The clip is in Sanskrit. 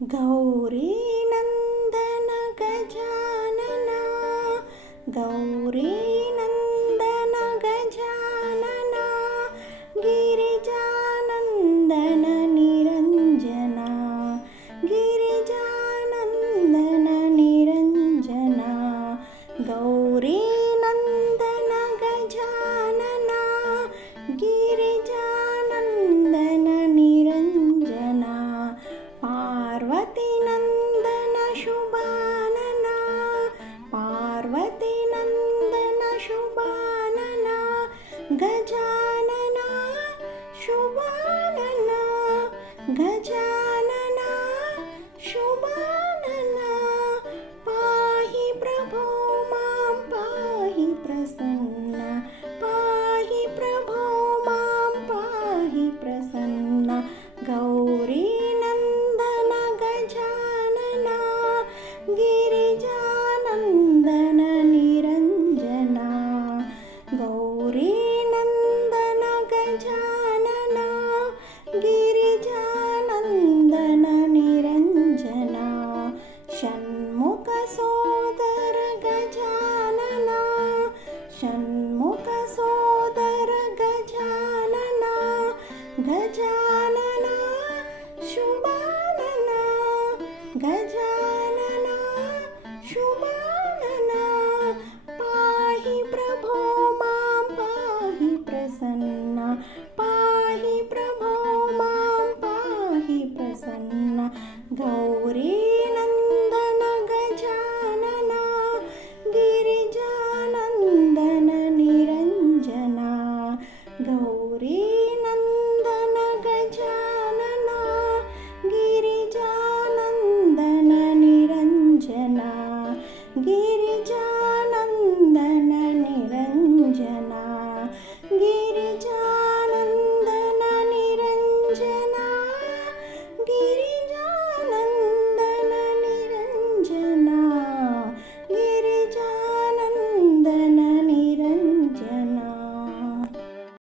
गौरीनन्दन गजानना गौरीनन्दन गजानना गिरिजानन्दन निरञ्जना गिरिजानन्दन निरञ्जना गौरीनन्दन गजानना गिरिजानन्दन निरञ्जना पार्वतीनन्दन शुभानना पार्वतीनन्दन शुभानना गजानना शुभानना गजानना शुभानना पाहि प्रभो मां पाहि प्रसन्ना पाहि प्रभो मां पाहि प्रसन्ना गौरीनन्दन गजानना गिरिजानन्दन निरञ्जना गौरीनन्दन गजानना गिरिजानन्दन निरञ्जना षण्मुखसोदर गजानना षण्मुखसोदर गजानना गजानना शुभानना गजानना शुभानना पाहि प्रभो मां पाहि प्रसन्ना पाहि प्रभो मां पाहि प्रसन्ना गौरी